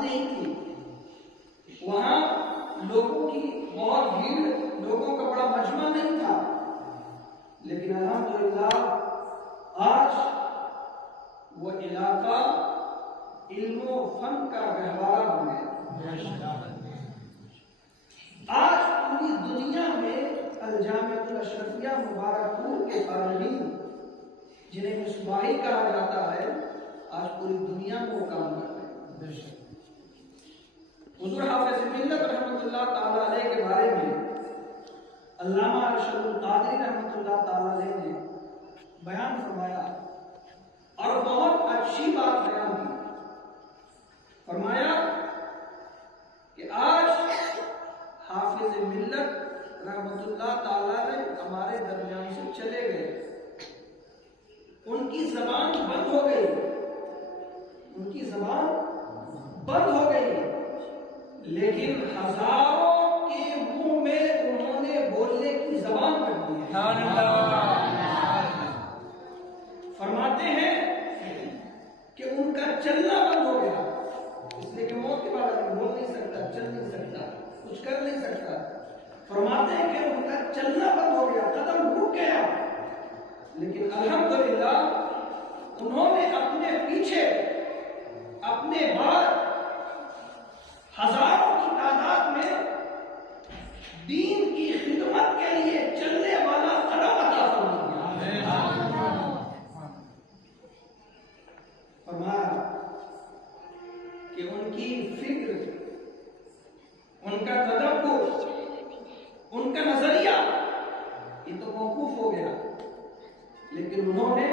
نہیں تھی، وہاں لوگوں کی بہت بھیڑ، لوگوں کا بڑا مجمع نہیں تھا، لیکن الحمدللہ آج وہ علاقہ علم و فن کا گہوارہ بن گیا۔ آج پوری دنیا میں الجامعۃ الاشرفیہ مبارک پور کے فارغین، جنہیں مصباحی کہا جاتا ہے، آج پوری دنیا میں وہ کام کرتے ہیں۔ حضور حافظ ملت رحمۃ اللہ تعالی علیہ کے بارے میں علامہ ارشد القادری رحمۃ اللہ تعالی علیہ نے بیان فرمایا اور بہت اچھی بات بیان کی۔ فرمایا کہ آج حافظ ملت رحمۃ اللہ تعالی علیہ ہمارے درمیان سے چلے گئے، ان کی زبان بند ہو گئی، ان کی زبان بند ہو گئی، لیکن ہزاروں کے منہ میں انہوں نے بولنے کی زبان کر دی ہے۔ فرماتے ہیں کہ ان کا چلنا بند ہو گیا، اس لیے کہ موت کے بعد آدمی بول نہیں سکتا، چل نہیں سکتا، کچھ کر نہیں سکتا۔ فرماتے ہیں کہ ان کا چلنا بند ہو گیا، قدم رک گیا، لیکن الحمدللہ انہوں نے اپنے پیچھے اپنے بعد ہزاروں کی تعداد میں دین کی خدمت کے لیے چلنے والا قدم عطا فرمایا۔ فرمایا کہ ان کی فکر، ان کا تدبر، ان کا نظریہ یہ تو موقوف ہو گیا، لیکن انہوں نے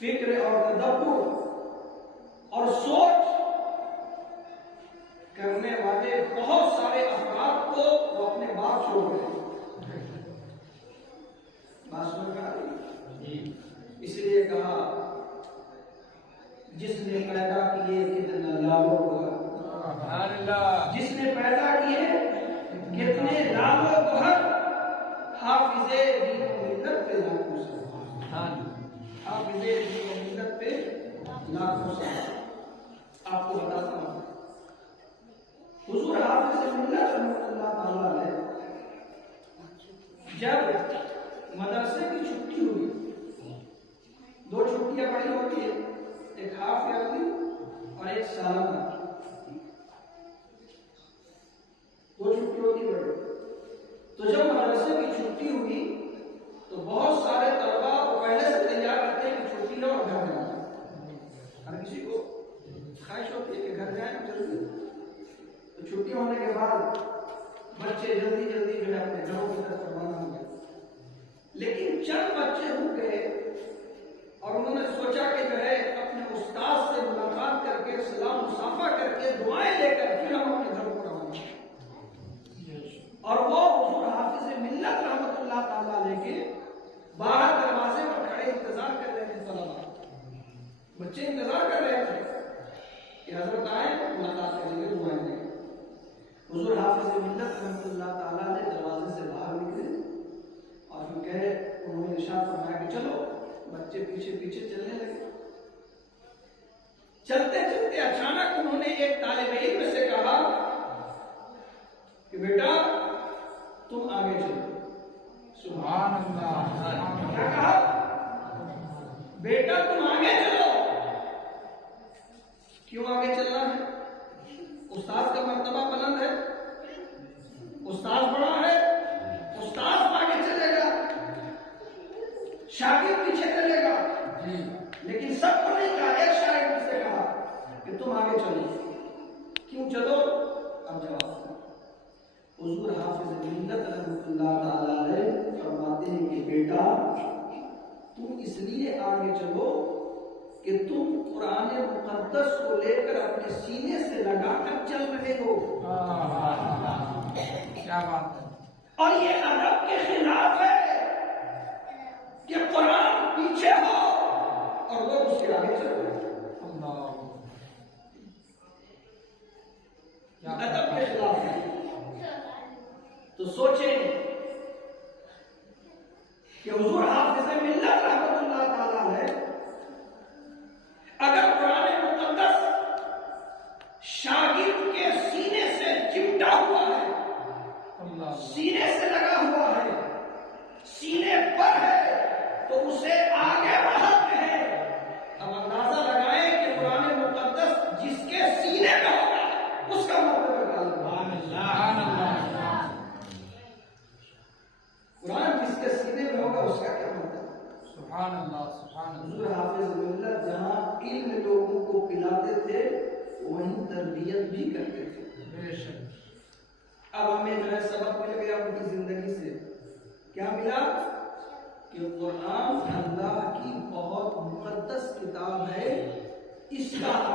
فکر اور تدبر اور سوچ کرنے والے بہت سارے افراد کو وہ اپنے بعد چھوڑ گئے۔ بات سن رہا، اس لیے کہا جس نے پیدا کیے کتنے لالوں گوہر، جس نے پیدا کیے کتنے لالوں گوہر، حافظ دین و ملت پہ لاکھوں سلام، حافظ دین و ملت پہ لاکھوں سلام۔ آپ کو بتاتا ہوں، حضور حافظ ملت رحمۃ اللہ تعالی علیہ جب مدرسے کی چھٹی ہوئی، دو چھٹیاں بڑی ہوتی ہیں، ایک ہاف ایئرلی اور ایک سالانہ، دو چھٹی ہوتی بڑی۔ تو جب مدرسے کی چھٹی ہوئی تو بہت سارے طلبا پہلے سے تیار کرتے ہیں کہ چھٹی لو اور گھر جانا، ہر کسی کو خواہش ہوتی ہے کہ گھر جائیں جلدی۔ تو چھٹی ہونے کے بعد بچے جلدی جلدی جو ہے اپنے گھروں کی طرف روانہ ہو گئے، لیکن چند بچے رک گئے اور انہوں نے سوچا کہ جو ہے اپنے استاد سے ملاقات کر کے سلام مصافحہ کر کے دعائیں لے کر پھر ہم اپنے گھروں کو روانہ ہوں۔ اور وہ حضور حافظ ملت رحمۃ اللہ تعالی علیہ کے باہر دروازے پر کھڑے انتظار کر رہے تھے، طلبا بچے انتظار کر رہے تھے کہ حضرت آئے ملاقات کریں گے، دعائیں دیں گے۔ حضور حافظ ملت رحمۃ اللہ تعالیٰ نے دروازے سے باہر نکلے اور پھر کہے، انہوں نے ارشاد فرمایا کہ چلو، بچے پیچھے پیچھے چلنے لگے۔ چلتے چلتے اچانک انہوں نے ایک طالب علم سے کہا کہ بیٹا تم آگے چلو۔ سبحان اللہ، کیا کہا؟ بیٹا تم آگے چلو۔ کیوں آگے چلنا ہے؟ استاد کا مرتبہ بلند ہے، استاد بڑا ہے، استاد آگے چلے گا، شاگرد پیچھے چلے گا، لیکن سب کو نہیں کہا، ایک شاگرد سے کہا کہ تم آگے چلو۔ کیوں چلو؟ اب جواب حضور حافظ ملت رحمۃ اللہ تعالی علیہ فرماتے ہیں کہ بیٹا تم اس لیے آگے چلو کہ تم قرآن مقدس کو لے کر اپنے سینے سے لگا کر چل رہے ہو۔ کیا بات ہے! اور یہ ادب کے خلاف ہے کہ قرآن پیچھے ہو اور لوگ اس کے آگے چل رہے ہیں۔ ادب کے خلاف ہے۔ تو سوچیں کہ حضور حافظ ملت رحمۃ اللہ تعالی علیہ اگر قرآن مقدس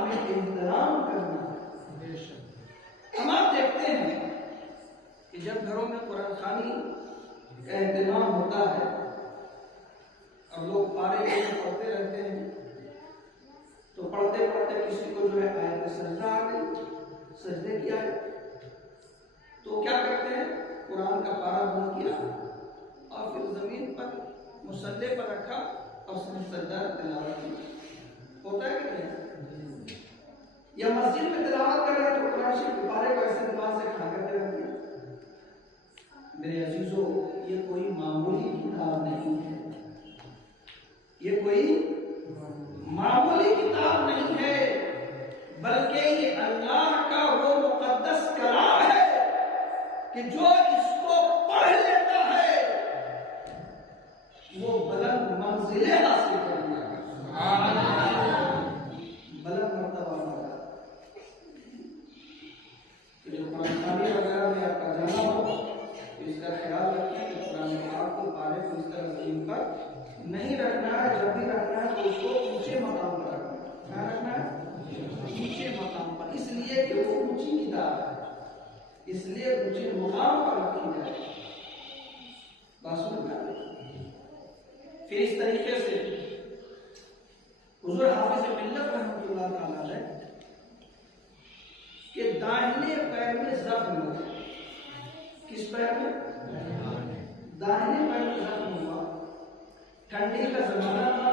میں احترام کرنا ہے۔ ہم آپ دیکھتے ہیں کہ جب گھروں میں قرآن خوانی کا اہتمام ہوتا ہے اور لوگ پارے لے کے پڑھتے رہتے ہیں تو پڑھتے پڑھتے کسی کو جو ہے آیت سجدہ آ گئی، سجدے کیا ہے تو کیا کرتے ہیں، قرآن کا پارا بند کیا اور پھر زمین پر مصلی پر رکھا اور اس میں سجدہ تلاوت کی۔ ہوتا ہے کہ نہیں؟ یا مسجد میں تلاوت کر رہے تو قرآن شریف کے پارے کو ایسے دماغ سے کھا کرتے رہتے ہیں۔ میرے عزیزو، یہ کوئی معمولی کتاب نہیں ہے، یہ کوئی معمولی کتاب نہیں ہے، بلکہ یہ اللہ کا وہ مقدس کلام ہے کہ جو اس کو پڑھ لیتا ہے وہ بلند منزلیں حاصل کر لیا بلند مرتبہ ہوگا۔ تو جو قرآن خوانی وغیرہ میں آپ کا جانا ہو تو اس کا خیال رکھیں کہ قرآن پاک کو پارے کو اس طرح زمین پر نہیں رکھنا ہے، جب بھی رکھنا ہے تو اس کو اونچے مقام پر رکھنا ہے۔ کیا رکھنا ہے؟ اونچے مقام پر، اس لیے کہ وہ اونچی کتاب ہے، اس لیے اونچے مقام پر رکھی جائے۔ بات سن میں پھر اس طریقے سے حضور حافظ ملت رحمۃ اللہ تعالی علیہ کہ داہنے پیر میں زخم ہوا۔ کس پیر میں؟ داہنے پیر میں زخم ہوا۔ ٹھنڈی کا زمانہ تھا،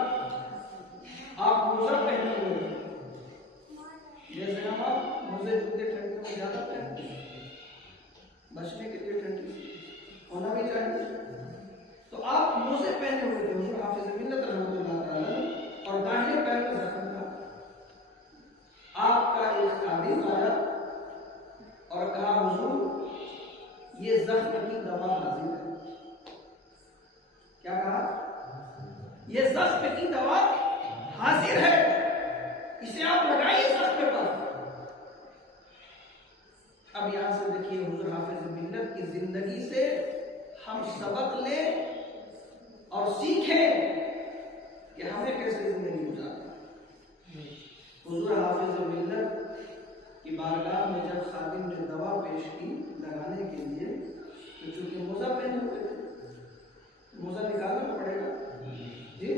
آپ موزہ پہنے ہوئے، جیسے ہم آپ موزے جوتے ٹھنڈی میں زیادہ پہنتے ہیں، بچنے کے لیے ٹھنڈی ہونا بھی چاہیے، تو آپ موزے پہنے ہوئے تھے حضور حافظ ملت رحمۃ اللہ تعالی، اور داہنے پیر میں زخم تھا۔ آپ کا ایک خادم آیا اور کہا حضور یہ زخم کی دوا حاضر ہے۔ کیا کہا؟ یہ زخم کی دوا حاضر ہے، اسے آپ لگائیے زخم پر۔ اب یہاں سے دیکھیے حضور حافظ ملت کی زندگی سے ہم سبق لیں اور سیکھیں کہ ہمیں کیسے زندگی گزارنا۔ حضور حافظ ملت کی بارگاہ میں جب خادم نے دوا پیش کی لگانے کے لیے تو چونکہ موزہ پہنے ہوئے تھے، موزہ نکالنا پڑے گا۔ جی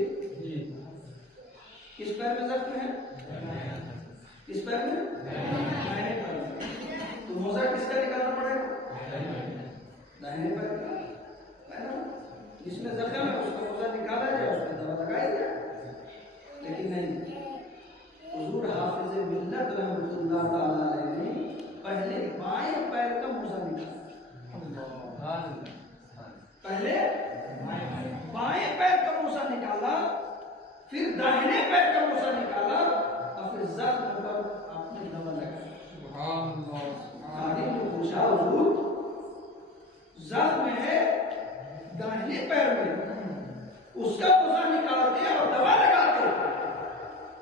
کس پیر میں زخم ہے؟ کس پیر میں؟ داہنے پیر میں۔ تو موزہ کس کا نکالنا پڑے گا؟ داہنے پیر کا، جس میں زخم ہے اس کا موزہ نکالا جائے، اس میں دوا لگائی جائے۔ لیکن نہیں، حضور حافظ ملت رحمۃ اللہ تعالی علیہ نے پہلے بائیں پیر کا موزہ نکالا، پہلے بائیں پیر کا موزہ نکالا، پھر داہنے پیر کا موزہ نکالا اور پھر زخم پر آپ نے دوا لگایا۔ خادم نے پوچھا حضور زخم ہے داہنے پیر میں، اس کا موزہ نکالتے اور دوا لگاتے،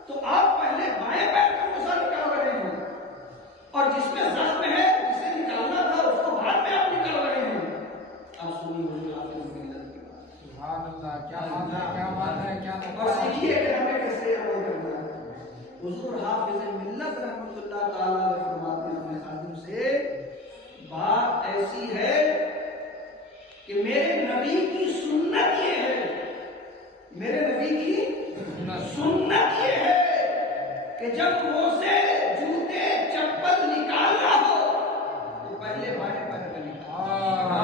تو آپ پہلے بائیں پیر کا موزہ نکال رہے ہیں اور جس میں زخم ہے جسے نکالنا تھا اس کو بعد میں آپ نکال رہے ہیں۔ آپ سنیے حضور حافظ ملت کی بات۔ سبحان اللہ، کیا بات ہے، کیا بات ہے، کیا بات ہے، اور سیکھیے کہ ہمیں کیسے عمل کرنا ہے۔ حضور حافظ ملت رحمۃ اللہ تعالی علیہ فرماتے ہیں اپنے خادم سے، بات ایسی ہے کہ میرے نبی کی سنت یہ ہے، میرے نبی کی سنت یہ ہے کہ جب موزے جوتے چپل نکالنا ہو تو پہلے بائیں پیر کا نکالنا۔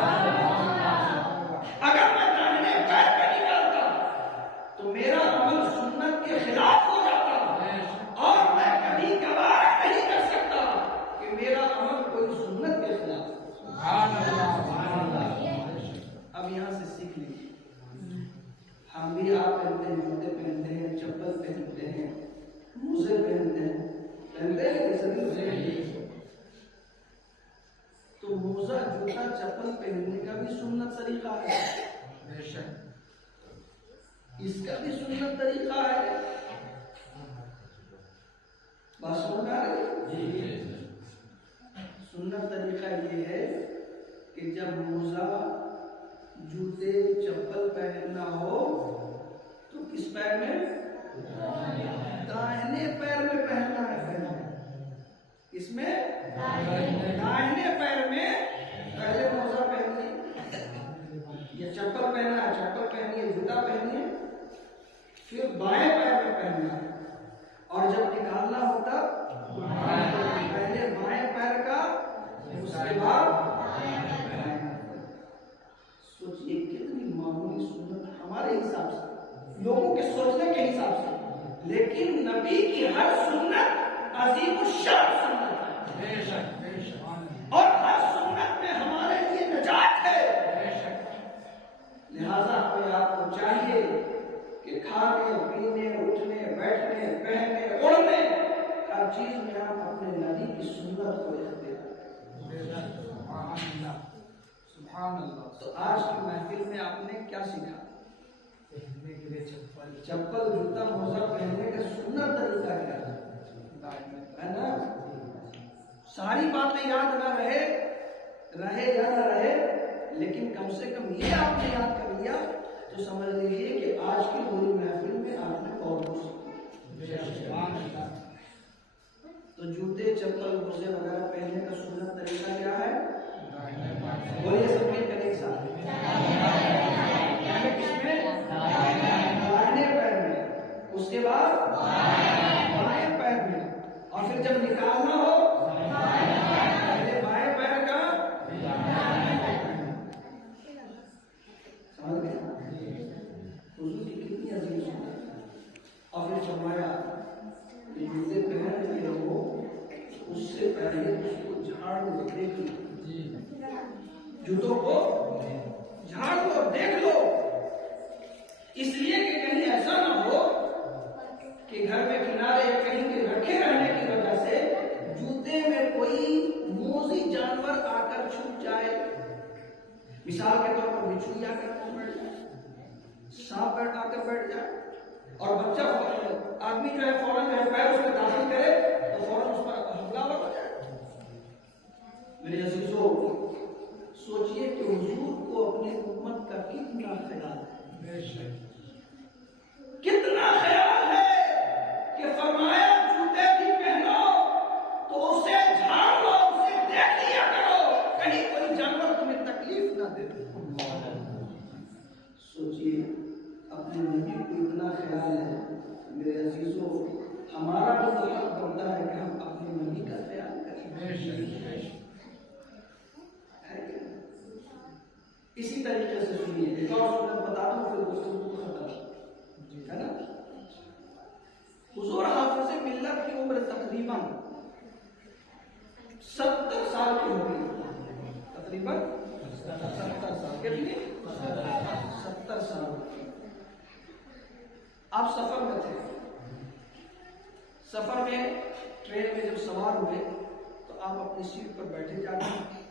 اگر میں داہنے پیر کا نکالتا تو میرا عمل سنت کے خلاف ہو جاتا اور میں کبھی گوارا نہیں کر سکتا کہ میرا عمل کوئی سنت کے خلاف ہو۔ اب یہاں سے سیکھ لیجیے، ہم بھی آپ پہنتے ہیں، جوتے پہنتے ہیں، چپل پہنتے ہیں، موزے پہنتے ہیں، تو موزہ جوتا چپل پہننے کا بھی سنت طریقہ ہے، اس کا بھی سنت طریقہ ہے۔ بات سمجھ آ رہی ہے؟ سنت طریقہ یہ ہے کہ جب موزہ جوتے چپل پہننا ہو تو کس پیر میں؟ داہنے پیر میں پہننا ہے۔ لہذا اپنے آپ کو چاہیے کہ کھانے پینے اٹھنے بیٹھنے پہننے اڑنے ہر چیز میں ہم اپنے نبی کی سنت کو اختیار کریں۔ سبحان اللہ۔ تو آج کی محفل میں آپ نے کیا سیکھا؟ چپل جوتا موزہ پہننے کا سنت طریقہ کیا ہے نا؟ ساری باتیں یاد نہ رہے یا نہ رہے، لیکن کم سے کم یہ آپ نے یاد کر لیا تو سمجھ لیجیے کہ آج کی پوری محفل میں آپ نے بہت کچھ۔ تو جوتے چپل موزے وغیرہ پہننے کا سنت طریقہ کیا ہے؟ بولیے سب مل کر ایک ساتھ، کس میں؟ دائیں پیر میں، اس کے بعد بائیں پیر میں، اور پھر جب نکالنا ہو پہلے بائیں پیر کا سمجھ گئے؟ حضور کی کتنی عظیم سنت۔ اور پھر فرمایا کہ جوتے پہن رہے ہو اس سے پہلے اس کو جھاڑ لو، دیکھ لو، جوتوں کو جھاڑ لو، دیکھ لو، اس لیے کہ کہیں ایسا نہ ہو کہ گھر میں کنارے یا کہیں کے رکھے رہنے کی وجہ سے جوتے میں کوئی موذی جانور آ کر چھپ جائے۔ مثال کے طور پر بچھو آ کر بیٹھ جائے، سانپ آ کر بیٹھ جائے، اور بچہ آدمی جو ہے فوراً جو ہے پیر اس میں داخل کرے تو فوراً اس پر حملہ ہو جائے۔ میرے عزیزو، سوچئے کہ حضور کو اپنی امت کا کتنا خیال ہے، کتنا خیال ہے کہ فرمایا جوتے بھی پہنو تو اسے جھاڑ لو، اسے دیکھ لیا کرو، کہیں کوئی جانور تمہیں تکلیف نہ دے۔ سوچئے اپنے نبی کو اتنا خیال ہے۔ میرے عزیزو، ہمارا بھی تو حق بنتا ہے کہ ہم اپنے نبی کا خیال کریں۔ اسی طریقے سے سنیے، ایک اور سنت بتا دوں پھر گفتگو ختم ہے نا۔ حضور حافظ ملت کی عمر تقریباً 70 سال کی ہو گئی، تقریباً 70 سال، کتنی؟ 70 سال۔ آپ سفر میں تھے، سفر میں ٹرین میں جب سوار ہوئے تو آپ اپنی سیٹ پر بیٹھے جاتے ہیں،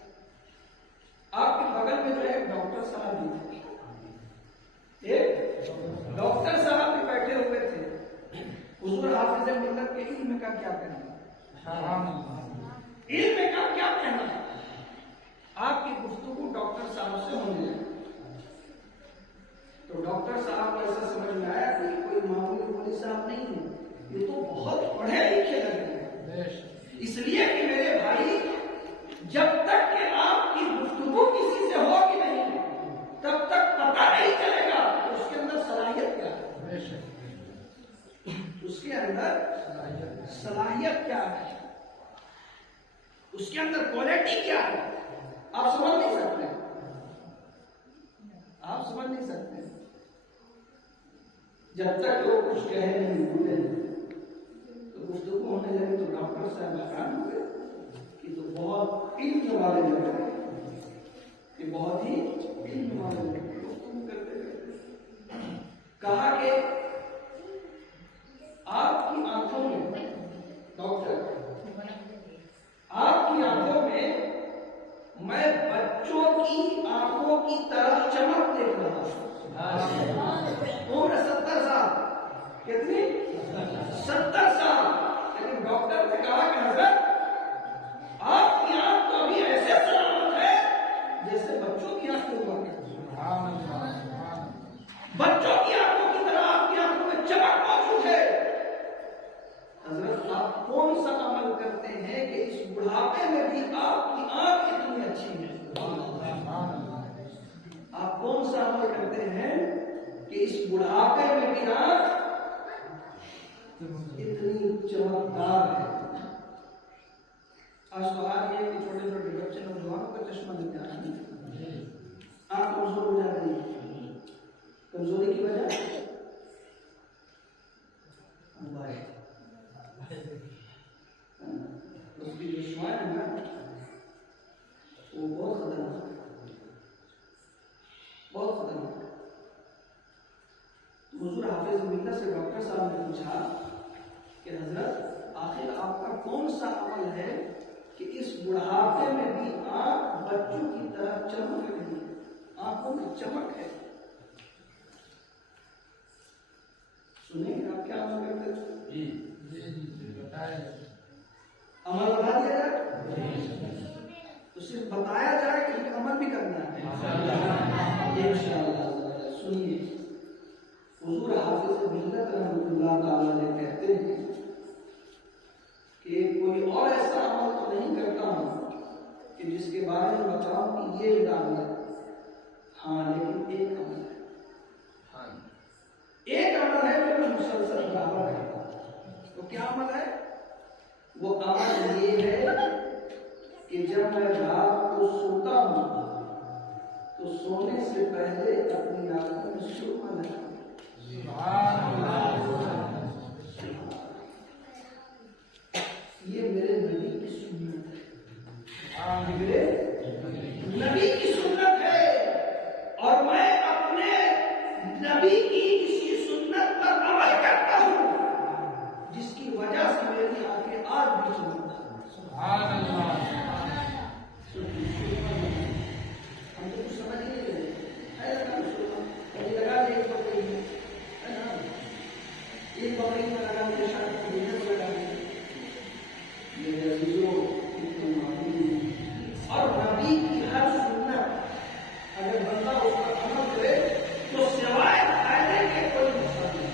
آپ کے بغل میں جو ہے ڈاکٹر صاحب بھی تھے، ایک ڈاکٹر صاحب بھی بیٹھے ہوئے تھے۔ حضور حافظ ملت کے علم کا کیا کہنا؟ علم کا کیا کہنا ہے؟ آپ کی گفتگو ڈاکٹر صاحب سے ہونے لگی تو ڈاکٹر صاحب کو ایسا سمجھ میں آیا کہ یہ کوئی معمولی مولوی صاحب نہیں ہے، یہ تو بہت پڑھے لکھے لگ رہے ہیں، اس لیے کہ میرے بھائی جب تک کہ آپ کی گفتگو کسی سے ہوگی نہیں تب تک پتہ نہیں چلے گا کہ اس کے اندر صلاحیت کیا ہے، اس کے اندر صلاحیت کیا ہے، اس کے اندر کوالٹی کیا ہے۔ آپ سمجھ نہیں سکتے، آپ سمجھ نہیں سکتے جب تک وہ کچھ کہے نہیں بولے تو گفتگو ہونے لگی تو ڈاکٹر صاحب حیران ہوئے کہ تو بہت علم والے لوگ ہیں، کہ بہت ہی علم والے لوگ ہیں، گفتگو کرتے رہے۔ کہا کہ آپ کی آنکھوں میں ڈاکٹر، آپ کی آنکھوں میں بچوں کی آنکھوں کی طرح چمک دیکھ رہا ہوں۔ عمر 70 سال، کتنی؟ 70 سال۔ لیکن ڈاکٹر نے کہا کہ حضرت آپ کی آنکھ تو ابھی ایسے سلامت ہے جیسے بچوں کی آنکھ ہوا کرتی ہے، بچوں کی آنکھوں کی طرح آپ کی آنکھوں میں چمک موجود ہے۔ حضرت آپ کون سا عمل کرتے ہیں کہ اس بڑھاپے میں بھی آپ کی آنکھ اتنی اچھی ہے؟ آپ کون سا عمل کرتے ہیں کہ اس بڑھاپے میں بھی آنکھ اتنی چمکدار ہے؟ آج تو آج یہ کہ چھوٹے چھوٹے بچے نوجوانوں کا چشمہ لگ جاتا ہے، آنکھ کمزور ہو جاتی ہے، کمزوری کی وجہ اس کی جو شعاع ہے نا وہ بہت خطرناک ہے، بہت خطرناک ہے۔ پوچھا کہ حضرت آخر آپ کا کون سا عمل ہے کہ اس بڑھاپے میں بھی آنکھ بچوں کی طرح چمک رہی ہے، آنکھوں کی چمک ہے؟ سنیں گے آپ کیا عمل کرتے تھے؟ جی بتائیں، عمل بتا دیا جائے تو صرف بتایا جائے کہ عمل بھی کرنا ہے انشاءاللہ۔ سنیے، حضور حافظ ملت رحمۃ اللہ تعالی نے کہتے ہیں کہ کوئی اور ایسا عمل تو نہیں کرتا ہوں کہ جس کے بارے میں بتاؤں کہ یہ دعوت ہے، ہاں لیکن ایک عمل ہے، ایک عمل ہے جو میں مسلسل برابر کرتا ہوں۔ تو کیا عمل ہے؟ وہ عمل یہ ہے کہ جب میں رات کو سوتا ہوں تو سونے سے پہلے اپنی آنکھوں میں سرما لگاؤں۔ یہ میرے نبی کی سنت ہے، میرے نبی کی سنت ہے، اور میں اپنے نبی کی کسی سنت پر عمل کرتا ہوں جس کی وجہ سے میری آنکھیں آج بھی چمکتی ہیں۔ سبحان اللہ۔ ہم تو کچھ سمجھ نہیں رہے کبھی لگا دے بکری میں، ہے نا، ایک بکری میں لگا دے، شاید میں لگا دے، میرے عزیزوں اتنے معلوم، اور نبی کی ہر سنت اگر بندہ اس پر عمل کرے تو سوائے فائدے کے کوئی نقصان نہیں۔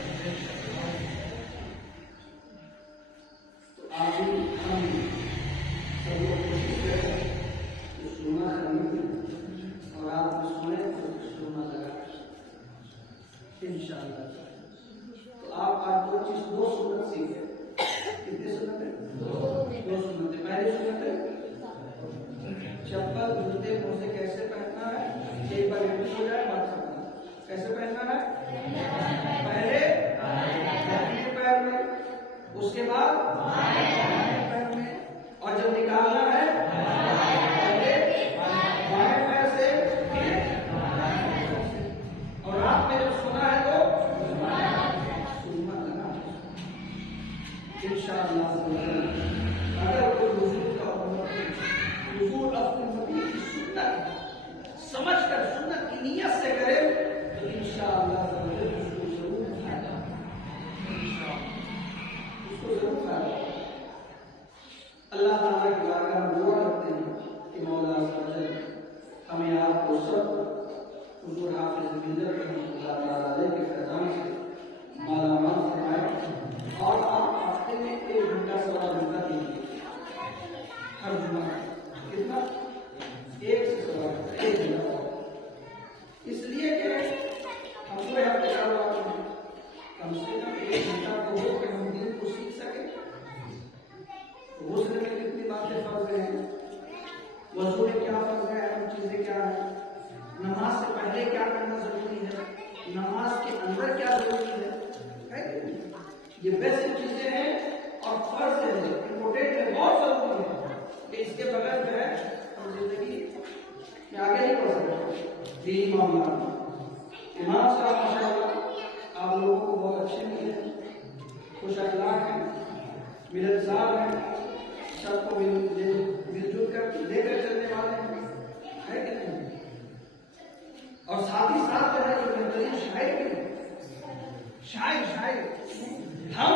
تو آج ہم سب لوگ کوشش کریں کہ سونا خرید اور آپ میں سونے تو سونا لگا انشاءاللہ۔ تو آپ آج دو سنت سیکھیں۔ کتنی سنت ہے؟ دو سنتیں۔ پہلی سنت ہے چپل جوتے موزے کیسے پہننا ہے، ایک بار ریپیٹ ہو جائے بات ختم۔ کیسے پہننا ہے؟ پہلے داہنے پیر میں، اس کے بعد بائیں پیر میں، اور جب نکالنا ہے پہلے بائیں پیر سے پھر دائیں پیر سے، اور رات میں جب سونا ہے تو سرما لگانا انشاءاللہ۔ اگر کوئی حضور کا امت ہے، حضور اپنے نبی کی سنت سمجھ کر سنت کی نیت سے کرے تو انشاءاللہ اس کو ضرور فائدہ، اس کو ضرور فائدہ۔ اللہ تعالیٰ کی بارگاہ میں دعا کرتے ہیں کہ مولا عز و جل ہمیں آپ کو سب حضور حافظ ملت رحمۃ اللہ تعالیٰ علیہ کے فیضان سے مالا مال فرمائے، اور آپ ہفتے میں 1 گھنٹہ سوا گھنٹہ دیجیے ہر جمعہ۔ کتنا؟ 1 سے سوا گھنٹہ، 1 گھنٹہ، اس لیے کہ ہم کو ہفتے کا وقت ہے، کم سے کم 1 گھنٹہ تو ہو کہ ہم دین کو سیکھ سکیں۔ غسل میں کتنی باتیں فرض ہیں، وضو میں کیا فرض ہے، اہم چیزیں کیا ہیں، نماز سے پہلے کیا کرنا ضروری ہے، نماز کے اندر کیا ضروری ہے، یہ بیسک چیزیں ہیں اور فرض ہے، امپورٹنٹ ہے، بہت ضروری ہے کہ اس کے بغیر جو ہے ہم زندگی میں آگے نہیں بڑھ سکتے دینی معاملات میں۔ امام صاحب ماشاءاللہ آپ لوگوں کو بہت اچھے ملے، خوش اخلاق ہیں، ملنسار ہیں، سب کو مل جل کر لے کر چلنے والے ہیں، ہے کہ نہیں؟ اور ساتھ ہی ساتھ جو ہے جو بہترین شاعر بھی ہیں، شاعر ہم